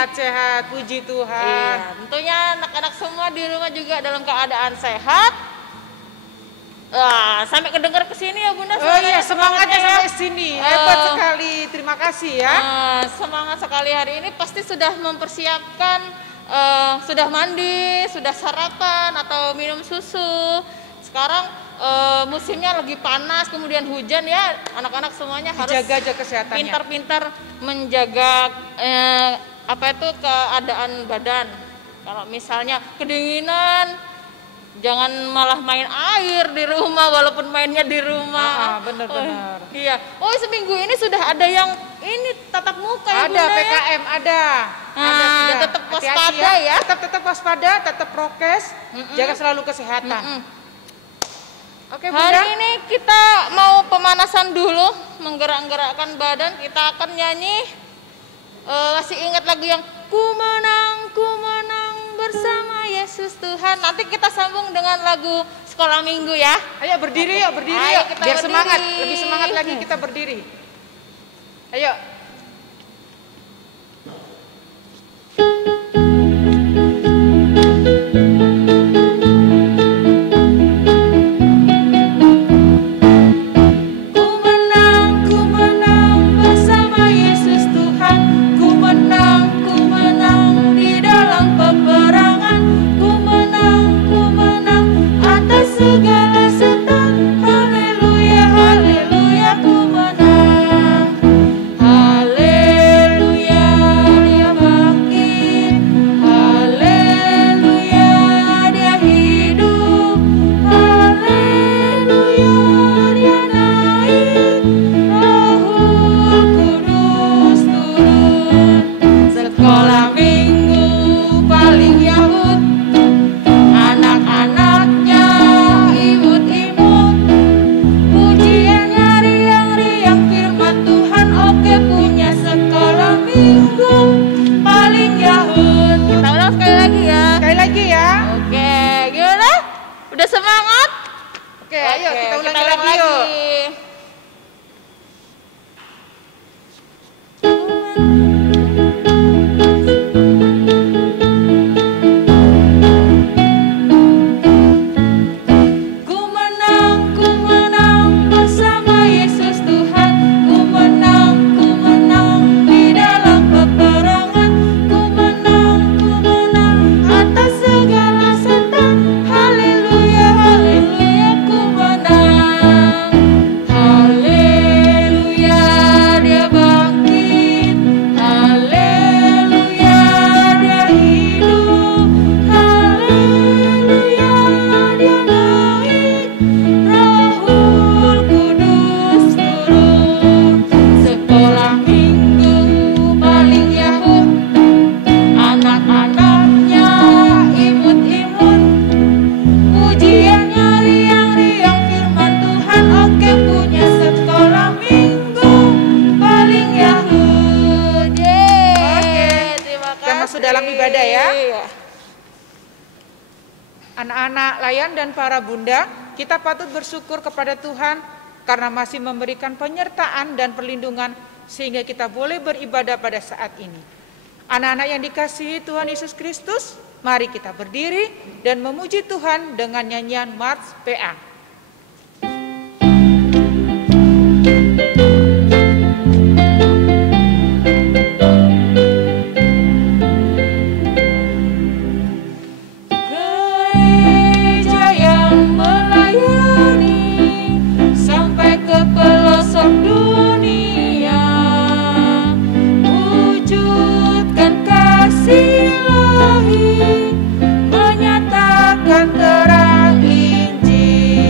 Sehat-sehat, puji Tuhan. Iya, tentunya anak-anak semua di rumah juga dalam keadaan sehat. Sampai kedengar ke sini ya Bunda. Oh iya, semangatnya ya. sampai sini. Hebat sekali. Terima kasih ya. Semangat sekali hari ini, pasti sudah mempersiapkan, sudah mandi, sudah sarapan atau minum susu. Sekarang musimnya lagi panas, kemudian hujan ya, anak-anak semuanya harus jaga kesehatannya. Pintar-pintar menjaga keadaan badan. Kalau misalnya kedinginan, jangan malah main air di rumah walaupun mainnya di rumah. Benar-benar. Iya. Oh, seminggu ini sudah ada yang ini tatap muka ya, ada Bunda, PKM ya? ada sudah. Tetap waspada Hati-hati ya. Tetap waspada, tetap prokes, jaga selalu kesehatan. Oke, Bunda. Hari ini kita mau pemanasan dulu, menggerak-gerakkan badan. Kita akan nyanyi, masih ingat lagu yang ku menang bersama Yesus Tuhan. Nanti kita sambung dengan lagu sekolah minggu ya. Ayo berdiri yuk, Ayo, yuk. kita Biar berdiri. semangat, lebih semangat lagi kita berdiri. Ayo. Ku menang bersama Yesus Tuhan. Ku menang di dalam peperangan. Ku menang atas segala setan. Haleluya, haleluya, ku menang. Haleluya, dia bangkit. Haleluya, dia hidup. Haleluya, dia naik. Roh Kudus turun. Sekolah minggu paling Yahud, anak-anaknya imut-imut, pujiannya riang-riang firman Tuhan. Oke, punya sekolah minggu paling Yahud. Kita ulang sekali lagi ya. Sekali lagi ya. Oke, gimana? Udah semangat? Oke, ayo kita ulangi ulang lagi yuk. Ku menang bersama Yesus Tuhan. Ku menang di dalam peperangan. Ku menang atas segala setan. Haleluya, haleluya, ku menang. Haleluya, dia bangkit. Haleluya, dia hidup. Haleluya, dia naik. Roh Kudus turun. Sekolah minggu paling Yahud, anak-anaknya imut-imut, pujiannya riang-riang firman Tuhan. Oke, punya sekolah minggu paling Yahud. Terima kasih. Kita masuk dalam ibadah ya. Anak-anak layan dan para bunda, kita patut bersyukur kepada Tuhan karena masih memberikan penyertaan dan perlindungan sehingga kita boleh beribadah pada saat ini. Anak-anak yang dikasihi Tuhan Yesus Kristus, mari kita berdiri dan memuji Tuhan dengan nyanyian Mars PA. Gereja yang melayani sampai ke pelosok dunia, wujudkan kasih ilahi, menyatakan terang Injil.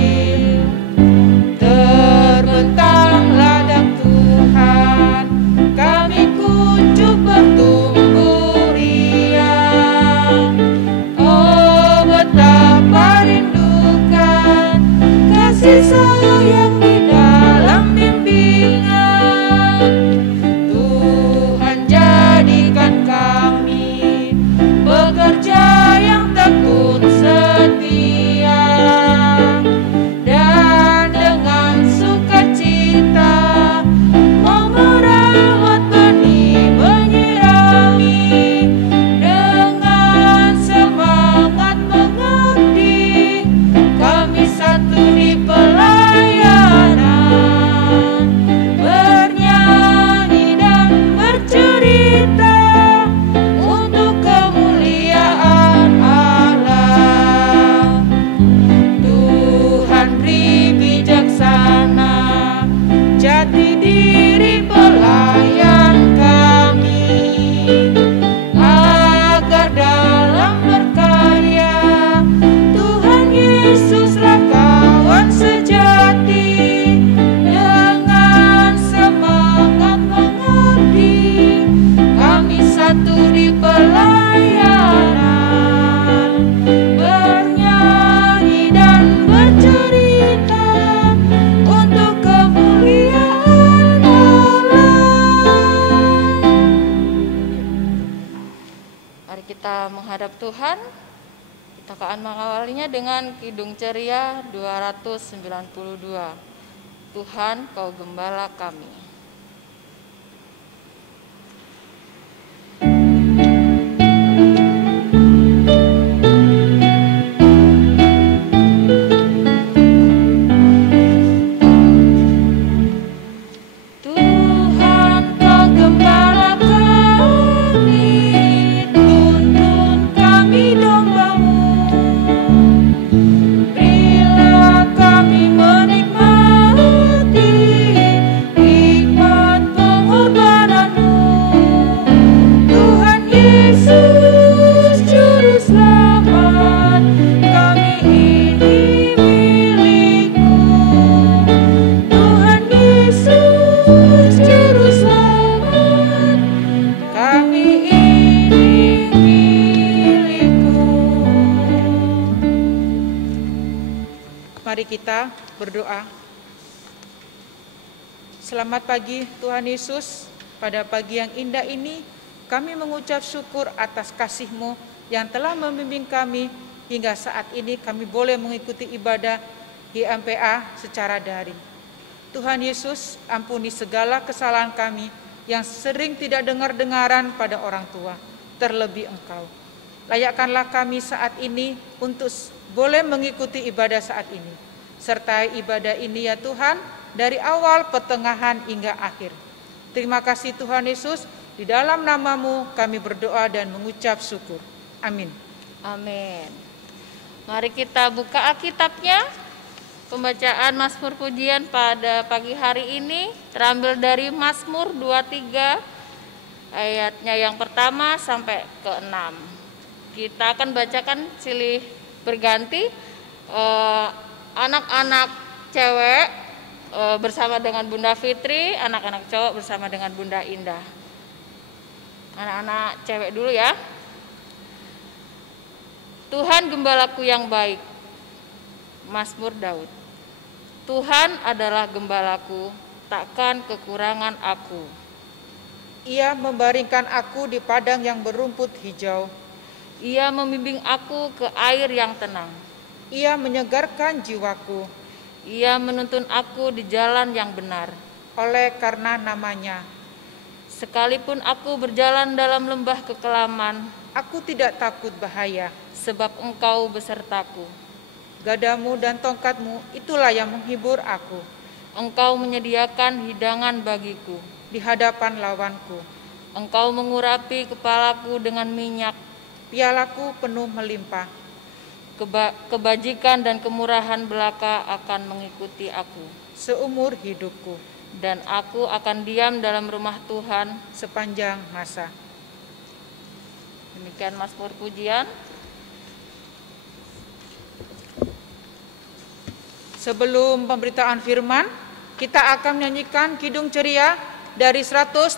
Mari kita menghadap Tuhan. Kita akan mengawalinya dengan Kidung Ceria 292. Tuhan, Kau Gembala kami. Mari kita berdoa. Selamat pagi Tuhan Yesus, pada pagi yang indah ini kami mengucap syukur atas kasih-Mu yang telah membimbing kami hingga saat ini kami boleh mengikuti ibadah GMPA secara daring. Tuhan Yesus, ampuni segala kesalahan kami yang sering tidak dengar-dengaran pada orang tua, terlebih Engkau. Layakkanlah kami saat ini untuk boleh mengikuti ibadah saat ini. Sertai ibadah ini ya Tuhan, dari awal, pertengahan, hingga akhir. Terima kasih Tuhan Yesus, di dalam nama-Mu kami berdoa dan mengucap syukur. Amin. Amin. Mari kita buka Alkitabnya. Pembacaan Mazmur Pujian pada pagi hari ini terambil dari Mazmur 23, ayatnya yang pertama sampai ke-6. Kita akan bacakan silih berganti, anak-anak cewek bersama dengan Bunda Fitri, anak-anak cowok bersama dengan Bunda Indah. Anak-anak cewek dulu ya. Tuhan gembalaku yang baik. Mazmur Daud. Tuhan adalah gembalaku, takkan kekurangan aku. Ia membaringkan aku di padang yang berumput hijau. Ia membimbing aku ke air yang tenang. Ia menyegarkan jiwaku. Ia menuntun aku di jalan yang benar. Oleh karena namanya. Sekalipun aku berjalan dalam lembah kekelaman, aku tidak takut bahaya. Sebab Engkau besertaku. Gadamu dan tongkatmu itulah yang menghibur aku. Engkau menyediakan hidangan bagiku di hadapan lawanku. Engkau mengurapi kepalaku dengan minyak. Pialaku penuh melimpah. Kebajikan dan kemurahan belaka akan mengikuti aku seumur hidupku. Dan aku akan diam dalam rumah Tuhan sepanjang masa. Demikian Mazmur Pujian. Sebelum pemberitaan firman, kita akan menyanyikan Kidung Ceria dari 135,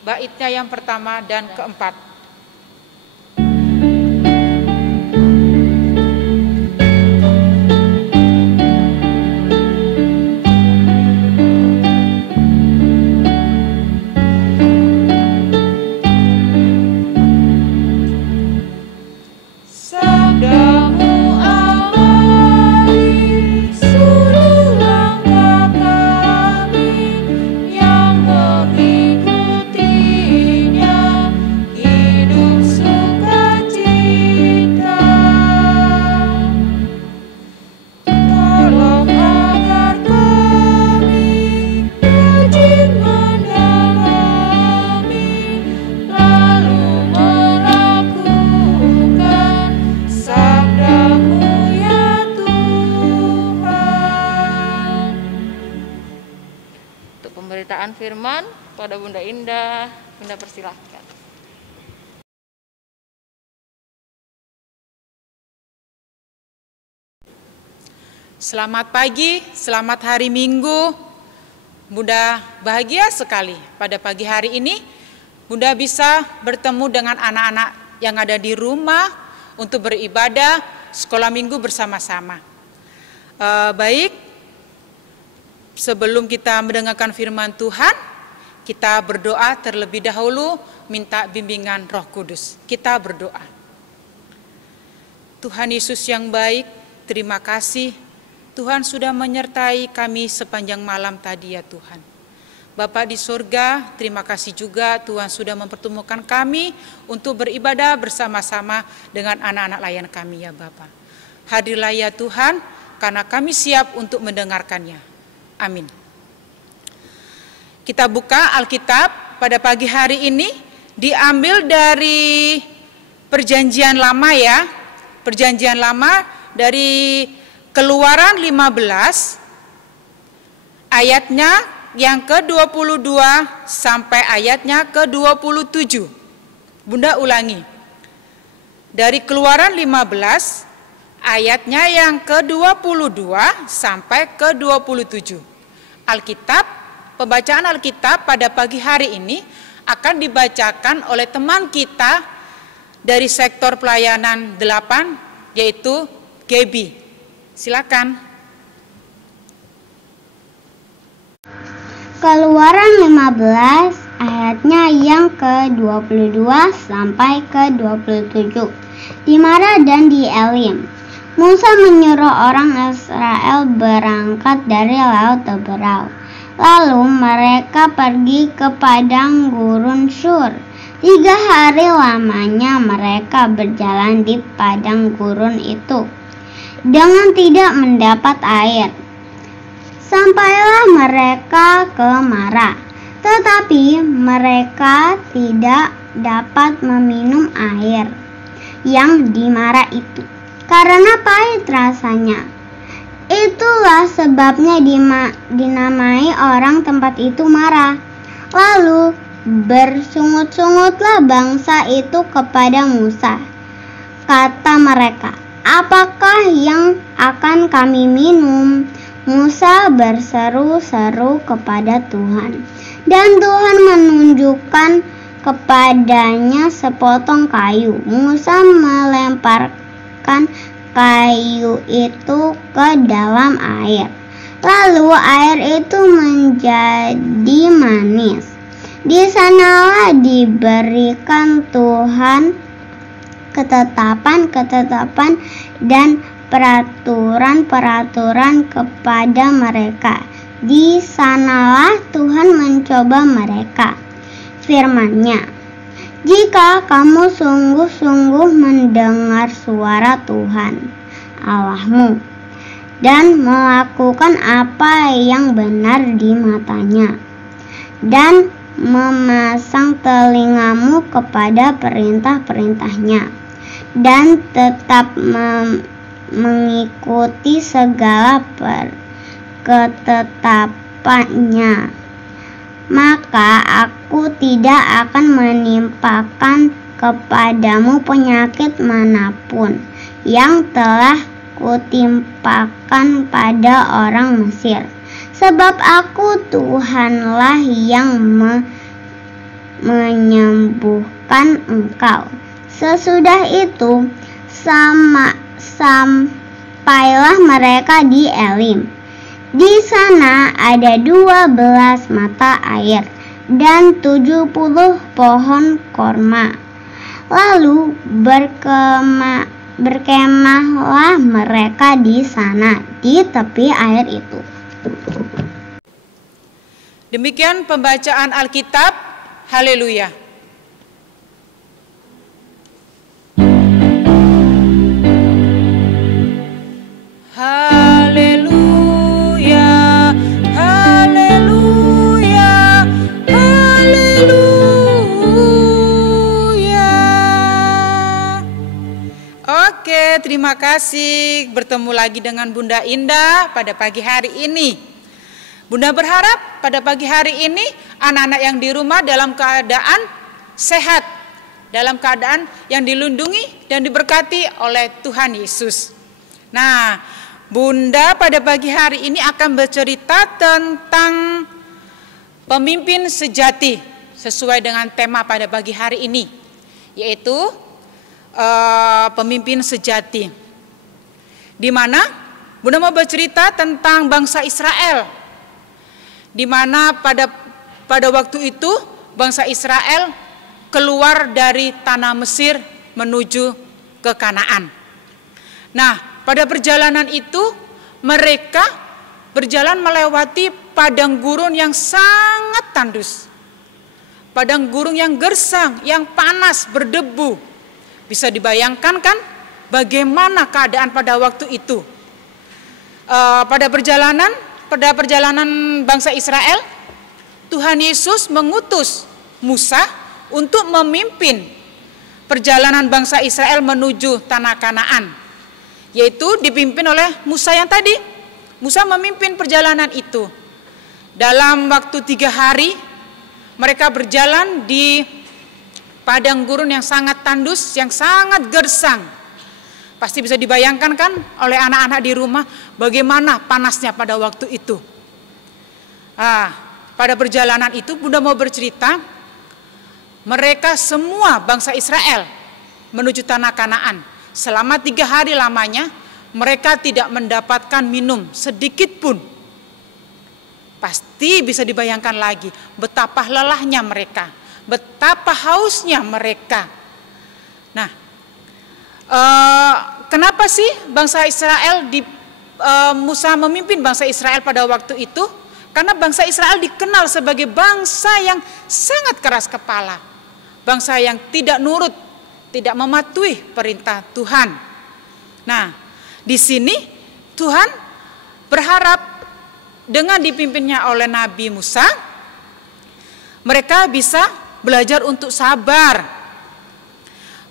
baitnya yang pertama dan keempat. Firman pada Bunda Indah. Bunda persilahkan. Selamat pagi, selamat hari Minggu. Bunda bahagia sekali pada pagi hari ini Bunda bisa bertemu dengan anak-anak yang ada di rumah untuk beribadah sekolah minggu bersama-sama. Baik. Sebelum kita mendengarkan firman Tuhan, kita berdoa terlebih dahulu minta bimbingan Roh Kudus. Kita berdoa. Tuhan Yesus yang baik, terima kasih Tuhan sudah menyertai kami sepanjang malam tadi ya Tuhan. Bapa di surga, terima kasih juga Tuhan sudah mempertemukan kami untuk beribadah bersama-sama dengan anak-anak layan kami ya Bapa. Hadirlah ya Tuhan, karena kami siap untuk mendengarkannya. Amin. Kita buka Alkitab pada pagi hari ini, diambil dari Perjanjian Lama ya. Perjanjian Lama dari Keluaran 15, ayatnya yang ke-22 sampai ayatnya ke-27. Bunda ulangi. Dari Keluaran 15, ayatnya yang ke-22 sampai ke-27. Alkitab, pembacaan Alkitab pada pagi hari ini akan dibacakan oleh teman kita dari sektor pelayanan 8, yaitu Gaby. Silakan. Keluaran 15 ayatnya yang ke-22 sampai ke-27. Di Mara dan di Elim, Musa menyuruh orang Israel berangkat dari Laut Teberau. Lalu mereka pergi ke padang gurun Shur. 3 hari lamanya mereka berjalan di padang gurun itu dengan tidak mendapat air. Sampailah mereka ke Mara, tetapi mereka tidak dapat meminum air yang di Mara itu, karena pahit rasanya. Itulah sebabnya dinamai orang tempat itu Mara. Lalu bersungut-sungutlah bangsa itu kepada Musa. Kata mereka, "Apakah yang akan kami minum?" Musa berseru-seru kepada Tuhan, dan Tuhan menunjukkan kepadanya sepotong kayu. Musa melemparkan kayu itu ke dalam air. Lalu air itu menjadi manis. Di sanalah diberikan Tuhan ketetapan-ketetapan dan peraturan-peraturan kepada mereka. Di sanalah Tuhan mencoba mereka. Firman-Nya, "Jika kamu sungguh-sungguh mendengar suara Tuhan Allahmu dan melakukan apa yang benar di matanya, dan memasang telingamu kepada perintah-perintahnya, dan tetap mengikuti segala ketetapannya, maka aku tidak akan menimpakan kepadamu penyakit manapun yang telah kutimpakan pada orang Mesir. Sebab aku Tuhanlah yang menyembuhkan engkau." Sesudah itu sampailah mereka di Elim. Di sana ada 12 mata air dan 70 pohon korma. Lalu berkemahlah mereka di sana di tepi air itu. Demikian pembacaan Alkitab. Haleluya. Haleluya, haleluya, haleluya. Oke, terima kasih bertemu lagi dengan Bunda Indah pada pagi hari ini. Bunda berharap pada pagi hari ini anak-anak yang di rumah dalam keadaan sehat, dalam keadaan yang dilindungi dan diberkati oleh Tuhan Yesus. Nah, Bunda pada pagi hari ini akan bercerita tentang pemimpin sejati sesuai dengan tema pada pagi hari ini, yaitu pemimpin sejati. Di mana Bunda mau bercerita tentang bangsa Israel, di mana pada waktu itu bangsa Israel keluar dari tanah Mesir menuju ke Kanaan. Nah, pada perjalanan itu mereka berjalan melewati padang gurun yang sangat tandus. Padang gurun yang gersang, yang panas, berdebu. Bisa dibayangkan kan bagaimana keadaan pada waktu itu. Pada perjalanan bangsa Israel, Tuhan Yesus mengutus Musa untuk memimpin perjalanan bangsa Israel menuju tanah Kanaan, yaitu dipimpin oleh Musa yang tadi. Musa memimpin perjalanan itu. Dalam waktu 3 hari mereka berjalan di padang gurun yang sangat tandus, yang sangat gersang. Pasti bisa dibayangkan kan oleh anak-anak di rumah bagaimana panasnya pada waktu itu. Pada perjalanan itu Bunda mau bercerita, mereka semua bangsa Israel menuju tanah Kanaan. Selama 3 hari lamanya mereka tidak mendapatkan minum sedikit pun. Pasti bisa dibayangkan lagi betapa lelahnya mereka, betapa hausnya mereka. Nah, kenapa sih bangsa Israel Musa memimpin bangsa Israel pada waktu itu? Karena bangsa Israel dikenal sebagai bangsa yang sangat keras kepala, bangsa yang tidak nurut, tidak mematuhi perintah Tuhan. Nah, di sini Tuhan berharap dengan dipimpinnya oleh Nabi Musa, mereka bisa belajar untuk sabar.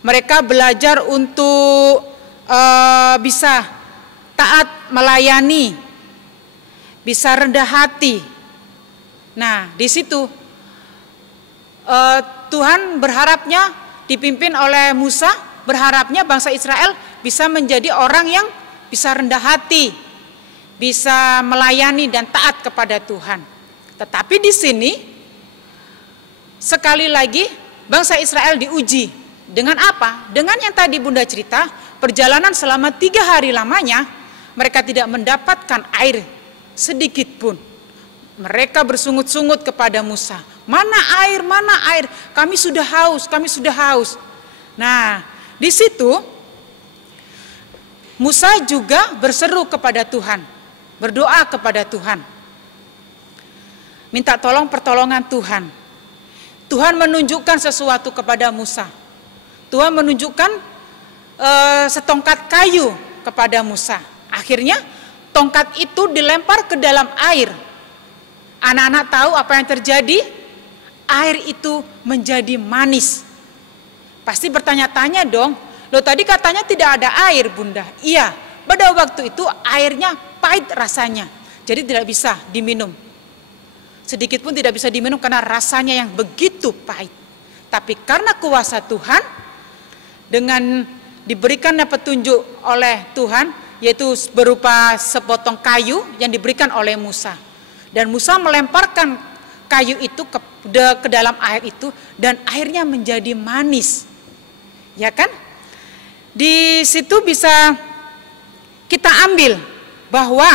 Mereka belajar untuk bisa taat melayani, bisa rendah hati. Nah, di situ Tuhan berharapnya dipimpin oleh Musa, berharapnya bangsa Israel bisa menjadi orang yang bisa rendah hati, bisa melayani dan taat kepada Tuhan. Tetapi di sini sekali lagi bangsa Israel diuji. Dengan apa? Dengan yang tadi Bunda cerita, perjalanan selama 3 hari lamanya mereka tidak mendapatkan air sedikit pun. Mereka bersungut-sungut kepada Musa, mana air, mana air, kami sudah haus, kami sudah haus. Nah, di situ Musa juga berseru kepada Tuhan, berdoa kepada Tuhan, minta pertolongan Tuhan. Tuhan menunjukkan sesuatu kepada Musa. Tuhan menunjukkan setongkat kayu kepada Musa. Akhirnya tongkat itu dilempar ke dalam air. Anak-anak tahu apa yang terjadi? Air itu menjadi manis. Pasti bertanya-tanya dong, loh tadi katanya tidak ada air Bunda. Iya, pada waktu itu airnya pahit rasanya, jadi tidak bisa diminum. Sedikit pun tidak bisa diminum karena rasanya yang begitu pahit. Tapi karena kuasa Tuhan, dengan diberikannya petunjuk oleh Tuhan, yaitu berupa sepotong kayu yang diberikan oleh Musa. Dan Musa melemparkan kayu itu ke dalam air itu, dan airnya menjadi manis. Ya kan? Di situ bisa kita ambil bahwa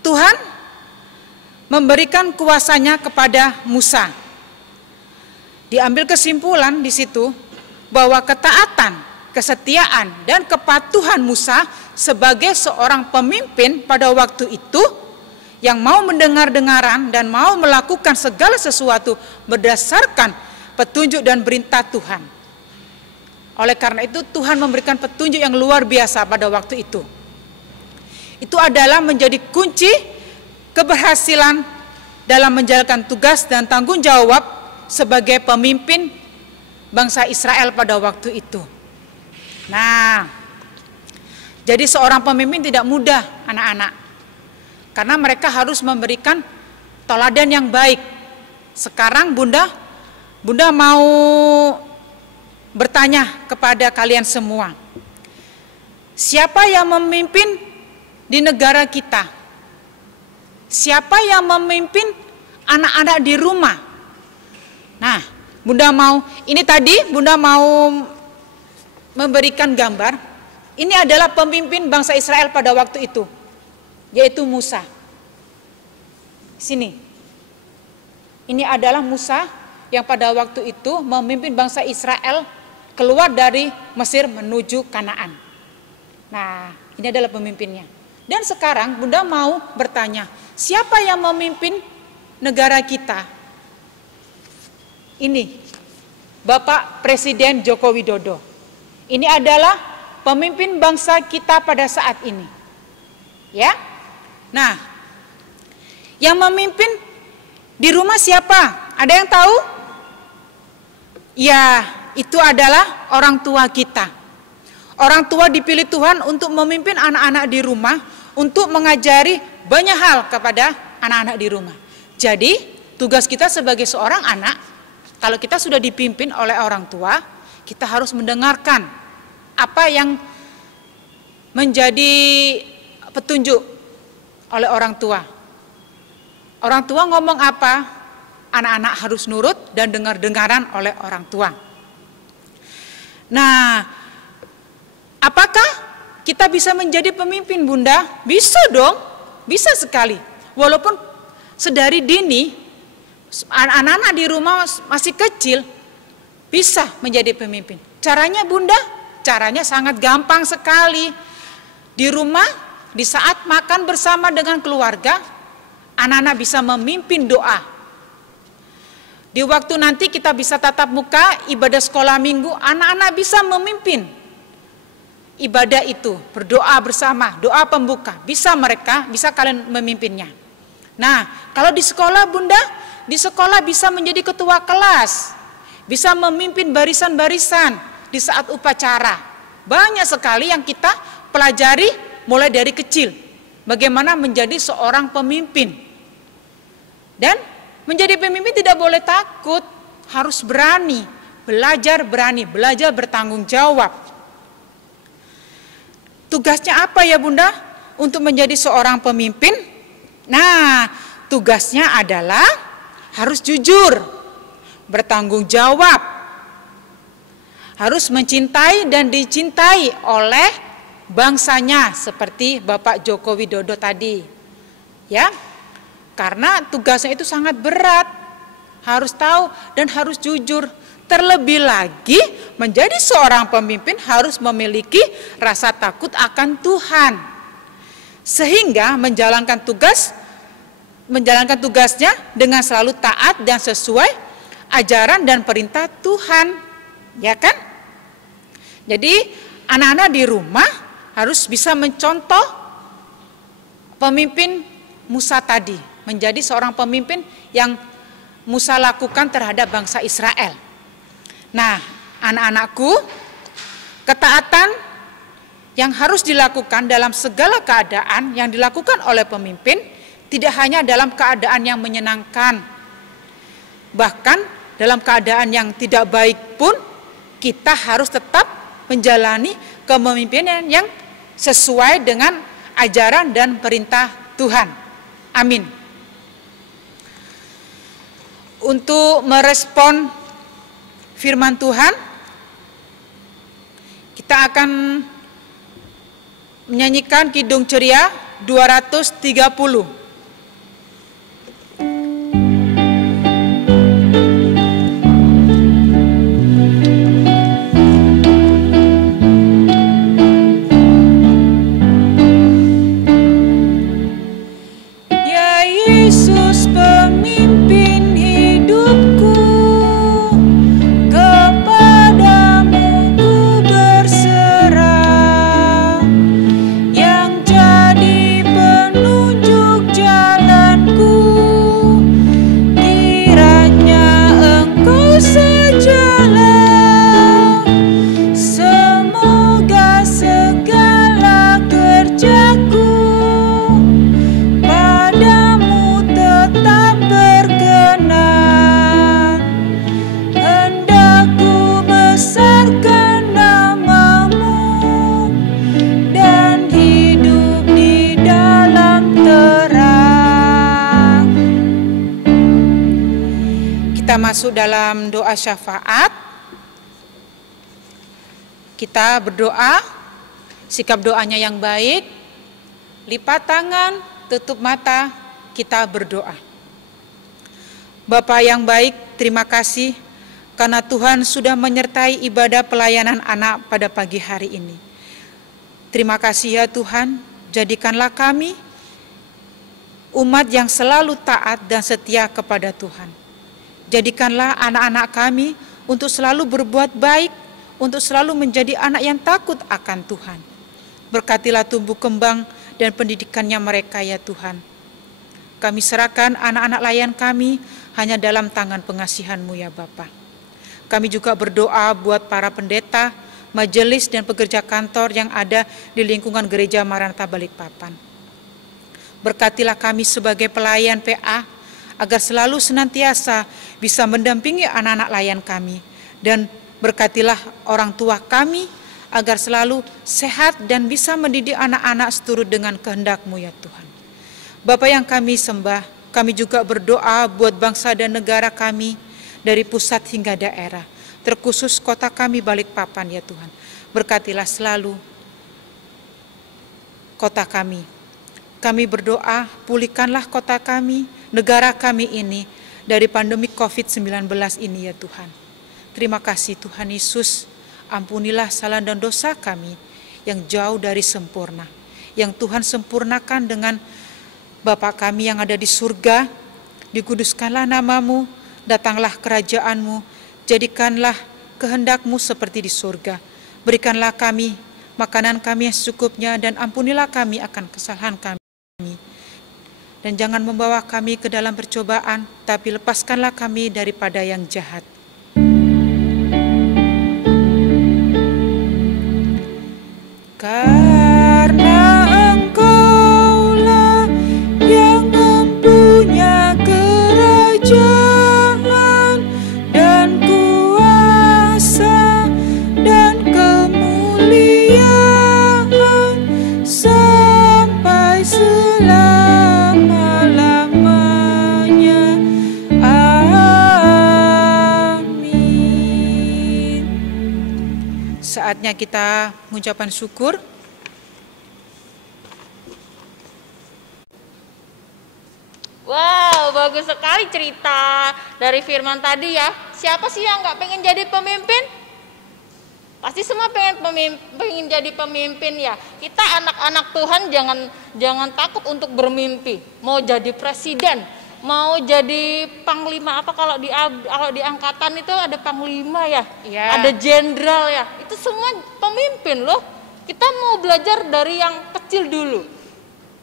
Tuhan memberikan kuasanya kepada Musa. Diambil kesimpulan di situ bahwa ketaatan, kesetiaan, dan kepatuhan Musa sebagai seorang pemimpin pada waktu itu yang mau mendengar-dengaran dan mau melakukan segala sesuatu berdasarkan petunjuk dan perintah Tuhan. Oleh karena itu Tuhan memberikan petunjuk yang luar biasa pada waktu itu. Itu adalah menjadi kunci keberhasilan dalam menjalankan tugas dan tanggung jawab sebagai pemimpin bangsa Israel pada waktu itu. Nah, jadi seorang pemimpin tidak mudah anak-anak, karena mereka harus memberikan teladan yang baik. Sekarang Bunda mau bertanya kepada kalian semua, siapa yang memimpin di negara kita? Siapa yang memimpin anak-anak di rumah? Nah, Bunda mau memberikan gambar. Ini adalah pemimpin bangsa Israel pada waktu itu, yaitu Musa. Sini. Ini adalah Musa yang pada waktu itu memimpin bangsa Israel keluar dari Mesir menuju Kanaan. Nah, ini adalah pemimpinnya. Dan sekarang Bunda mau bertanya, siapa yang memimpin negara kita? Ini Bapak Presiden Joko Widodo. Ini adalah pemimpin bangsa kita pada saat ini. Ya. Nah, yang memimpin di rumah siapa? Ada yang tahu? Ya, itu adalah orang tua kita. Orang tua dipilih Tuhan untuk memimpin anak-anak di rumah, untuk mengajari banyak hal kepada anak-anak di rumah. Jadi, tugas kita sebagai seorang anak, kalau kita sudah dipimpin oleh orang tua, kita harus mendengarkan apa yang menjadi petunjuk oleh orang tua. Orang tua ngomong apa, anak-anak harus nurut dan dengar-dengaran oleh orang tua. Nah, apakah kita bisa menjadi pemimpin, Bunda? Bisa dong, bisa sekali. Walaupun sedari dini, anak-anak di rumah masih kecil, bisa menjadi pemimpin. Caranya, Bunda? Caranya sangat gampang sekali. Di rumah, di saat makan bersama dengan keluarga, anak-anak bisa memimpin doa. Di waktu nanti kita bisa tatap muka, ibadah sekolah minggu, anak-anak bisa memimpin ibadah itu, berdoa bersama, doa pembuka, bisa kalian memimpinnya. Nah, kalau di sekolah, Bunda, di sekolah bisa menjadi ketua kelas, bisa memimpin barisan-barisan di saat upacara. Banyak sekali yang kita pelajari mulai dari kecil, bagaimana menjadi seorang pemimpin. Dan menjadi pemimpin tidak boleh takut, harus berani, belajar bertanggung jawab. Tugasnya apa ya, Bunda, untuk menjadi seorang pemimpin? Nah, tugasnya adalah harus jujur, bertanggung jawab, harus mencintai dan dicintai oleh bangsanya seperti Bapak Joko Widodo tadi. Ya, karena tugasnya itu sangat berat, harus tahu dan harus jujur. Terlebih lagi menjadi seorang pemimpin harus memiliki rasa takut akan Tuhan. Sehingga menjalankan tugasnya dengan selalu taat dan sesuai ajaran dan perintah Tuhan. Ya kan? Jadi anak-anak di rumah harus bisa mencontoh pemimpin Musa tadi, menjadi seorang pemimpin yang Musa lakukan terhadap bangsa Israel. Nah, anak-anakku, ketaatan yang harus dilakukan dalam segala keadaan yang dilakukan oleh pemimpin tidak hanya dalam keadaan yang menyenangkan, bahkan dalam keadaan yang tidak baik pun kita harus tetap menjalani kepemimpinan yang sesuai dengan ajaran dan perintah Tuhan. Amin. Untuk merespon firman Tuhan, kita akan menyanyikan Kidung Ceria 230. Kita masuk dalam doa syafaat. Kita berdoa, sikap doanya yang baik, lipat tangan, tutup mata, kita berdoa. Bapa yang baik, terima kasih karena Tuhan sudah menyertai ibadah pelayanan anak pada pagi hari ini. Terima kasih ya Tuhan, jadikanlah kami umat yang selalu taat dan setia kepada Tuhan. Jadikanlah anak-anak kami untuk selalu berbuat baik, untuk selalu menjadi anak yang takut akan Tuhan. Berkatilah tumbuh kembang dan pendidikannya mereka ya Tuhan. Kami serahkan anak-anak layan kami hanya dalam tangan pengasihan-Mu ya Bapa. Kami juga berdoa buat para pendeta, majelis dan pekerja kantor yang ada di lingkungan Gereja Maranatha Balikpapan. Berkatilah kami sebagai pelayan PA agar selalu senantiasa bisa mendampingi anak-anak layan kami, dan berkatilah orang tua kami agar selalu sehat dan bisa mendidik anak-anak seturut dengan kehendak-Mu ya Tuhan. Bapa yang kami sembah, kami juga berdoa buat bangsa dan negara kami dari pusat hingga daerah, terkhusus kota kami Balikpapan ya Tuhan. Berkatilah selalu kota kami. Kami berdoa, pulihkanlah kota kami, negara kami ini dari pandemi COVID-19 ini ya Tuhan. Terima kasih Tuhan Yesus, ampunilah salah dan dosa kami yang jauh dari sempurna, yang Tuhan sempurnakan dengan Bapa kami yang ada di surga. Dikuduskanlah nama-Mu, datanglah kerajaan-Mu, jadikanlah kehendak-Mu seperti di surga. Berikanlah kami makanan kami yang secukupnya, dan ampunilah kami akan kesalahan kami. Dan jangan membawa kami ke dalam percobaan, tapi lepaskanlah kami daripada yang jahat. Karena Engkaulah yang mempunyai kerajaan dan kuasa dan kemuliaan sampai selama-lamanya. Amin. Saatnya kita mengucapkan syukur. Wow, bagus sekali cerita dari firman tadi ya. Siapa sih yang nggak pengen jadi pemimpin? Pasti semua pengen jadi pemimpin ya. Kita anak-anak Tuhan jangan takut untuk bermimpi. Mau jadi presiden, mau jadi panglima apa, kalau di angkatan itu ada panglima ya, ada jenderal ya. Itu semua pemimpin loh. Kita mau belajar dari yang kecil dulu.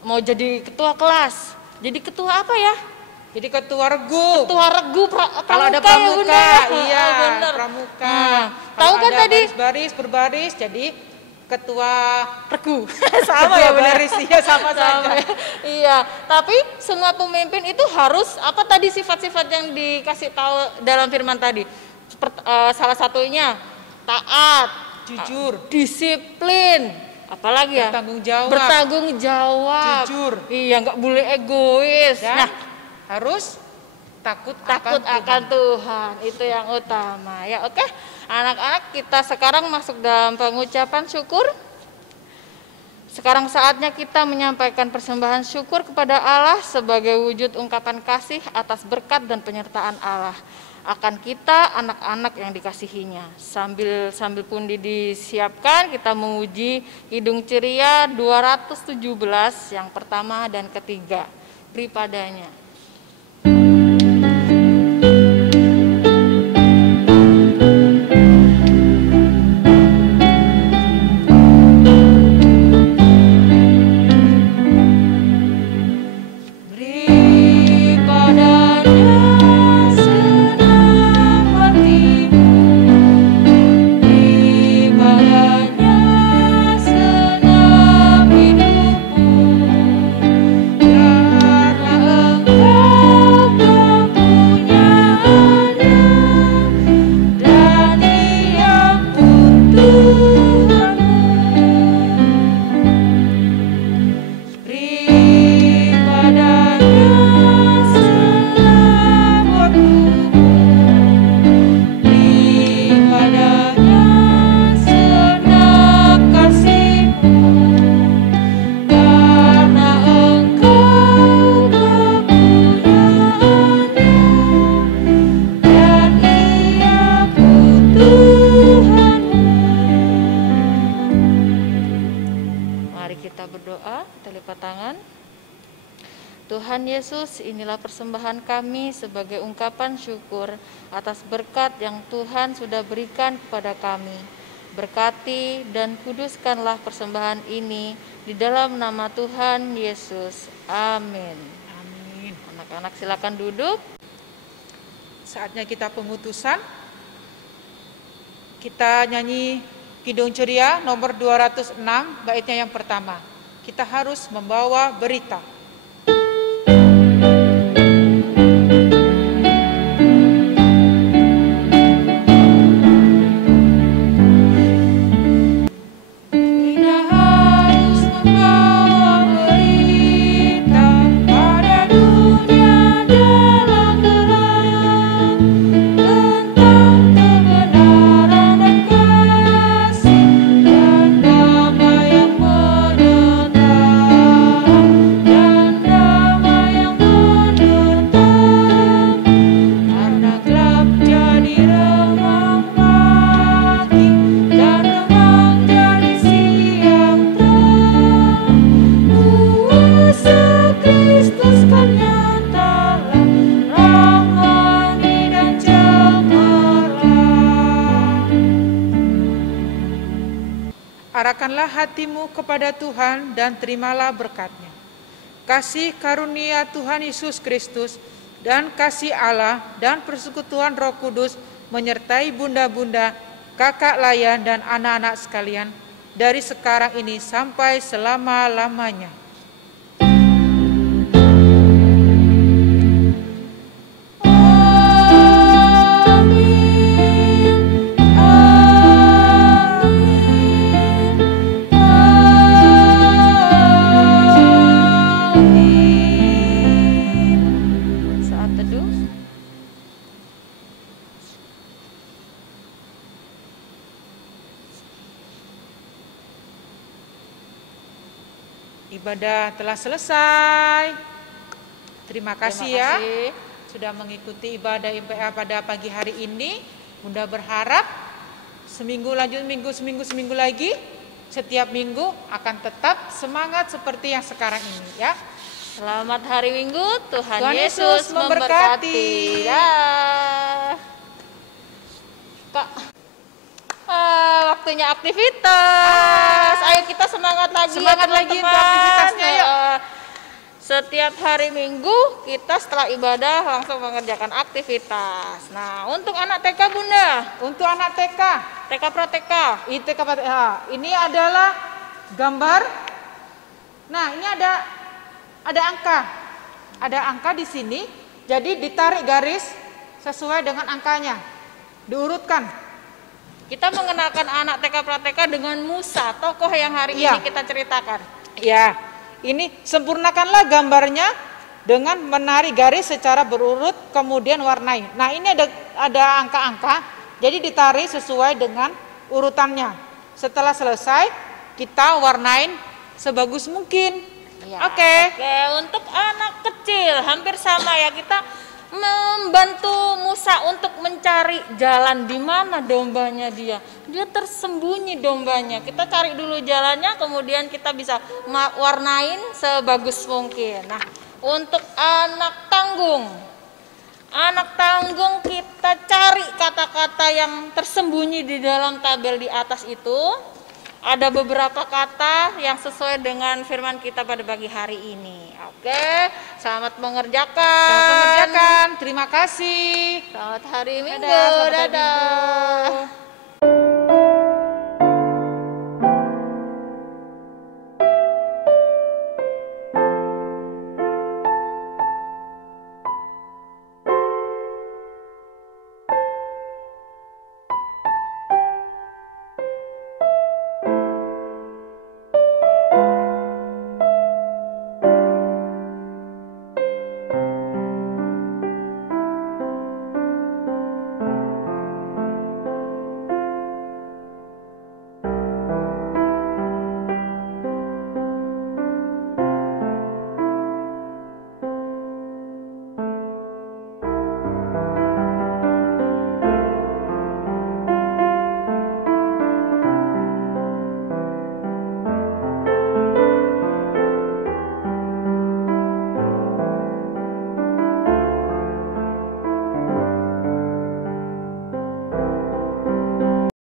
Mau jadi ketua kelas. Jadi ketua apa ya? Jadi ketua regu. Ketua regu Kalau ada pramuka, ya, iya, bener. pramuka. Tahu kan tadi? Baris berbaris, jadi ketua Regu. sama ya benar iya sama saja. Iya, tapi semua pemimpin itu harus apa tadi sifat-sifat yang dikasih tahu dalam firman tadi? Salah satunya taat, jujur, disiplin. Apalagi ya? Bertanggung jawab. Jujur. Iya, nggak boleh egois. Dan harus takut akan Tuhan. Itu yang utama. Ya, oke. Anak-anak, kita sekarang masuk dalam pengucapan syukur. Sekarang saatnya kita menyampaikan persembahan syukur kepada Allah sebagai wujud ungkapan kasih atas berkat dan penyertaan Allah akan kita anak-anak yang dikasihinya. Sambil pundi disiapkan, kita menguji Kidung Ceria 217 yang pertama dan ketiga. Beri padanya. Karena angkat tangan. Tuhan Yesus, inilah persembahan kami sebagai ungkapan syukur atas berkat yang Tuhan sudah berikan kepada kami. Berkati dan kuduskanlah persembahan ini di dalam nama Tuhan Yesus. Amin. Amin. Anak-anak silakan duduk. Saatnya kita pengutusan. Kita nyanyi Kidung Ceria nomor 206, baitnya yang pertama. Kita harus membawa berita. Arahkanlah hatimu kepada Tuhan dan terimalah berkat-Nya. Kasih karunia Tuhan Yesus Kristus dan kasih Allah dan persekutuan Roh Kudus menyertai bunda-bunda, kakak layan dan anak-anak sekalian dari sekarang ini sampai selama-lamanya. Ibadah telah selesai. Terima kasih ya sudah mengikuti ibadah MPA pada pagi hari ini. Bunda berharap seminggu lanjut minggu, seminggu lagi, setiap minggu akan tetap semangat seperti yang sekarang ini ya. Selamat hari Minggu, Tuhan Yesus memberkati. Ya. Kak, waktunya aktivitas. Ayo kita semangat lagi Semangat ya, lagi untuk aktivitasnya ya. Setiap hari Minggu kita setelah ibadah langsung mengerjakan aktivitas. Nah, untuk anak TK Bunda, Untuk anak TK, TK Pra-TK, ITK, ini adalah gambar. Nah, ini ada angka. Ada angka di sini. Jadi ditarik garis sesuai dengan angkanya. Diurutkan. kita mengenalkan anak TK Pra-TK dengan Musa, tokoh yang hari Iya. ini kita ceritakan. Ya, ini sempurnakanlah gambarnya dengan menarik garis secara berurut, kemudian warnai. Nah, ini ada angka-angka, jadi ditarik sesuai dengan urutannya. Setelah selesai, kita warnain sebagus mungkin. Ya, Oke. untuk anak kecil hampir sama ya, kita membantu Musa untuk mencari jalan di mana dombanya dia. Dia tersembunyi dombanya. Kita cari dulu jalannya, kemudian kita bisa warnain sebagus mungkin. Nah, untuk anak tanggung kita cari kata-kata yang tersembunyi di dalam tabel di atas itu. Ada beberapa kata yang sesuai dengan firman kita pada pagi hari ini. Oke, selamat mengerjakan. Selamat mengerjakan. Terima kasih. Selamat hari Minggu. Dadah, selamat hari Dadah. Minggu.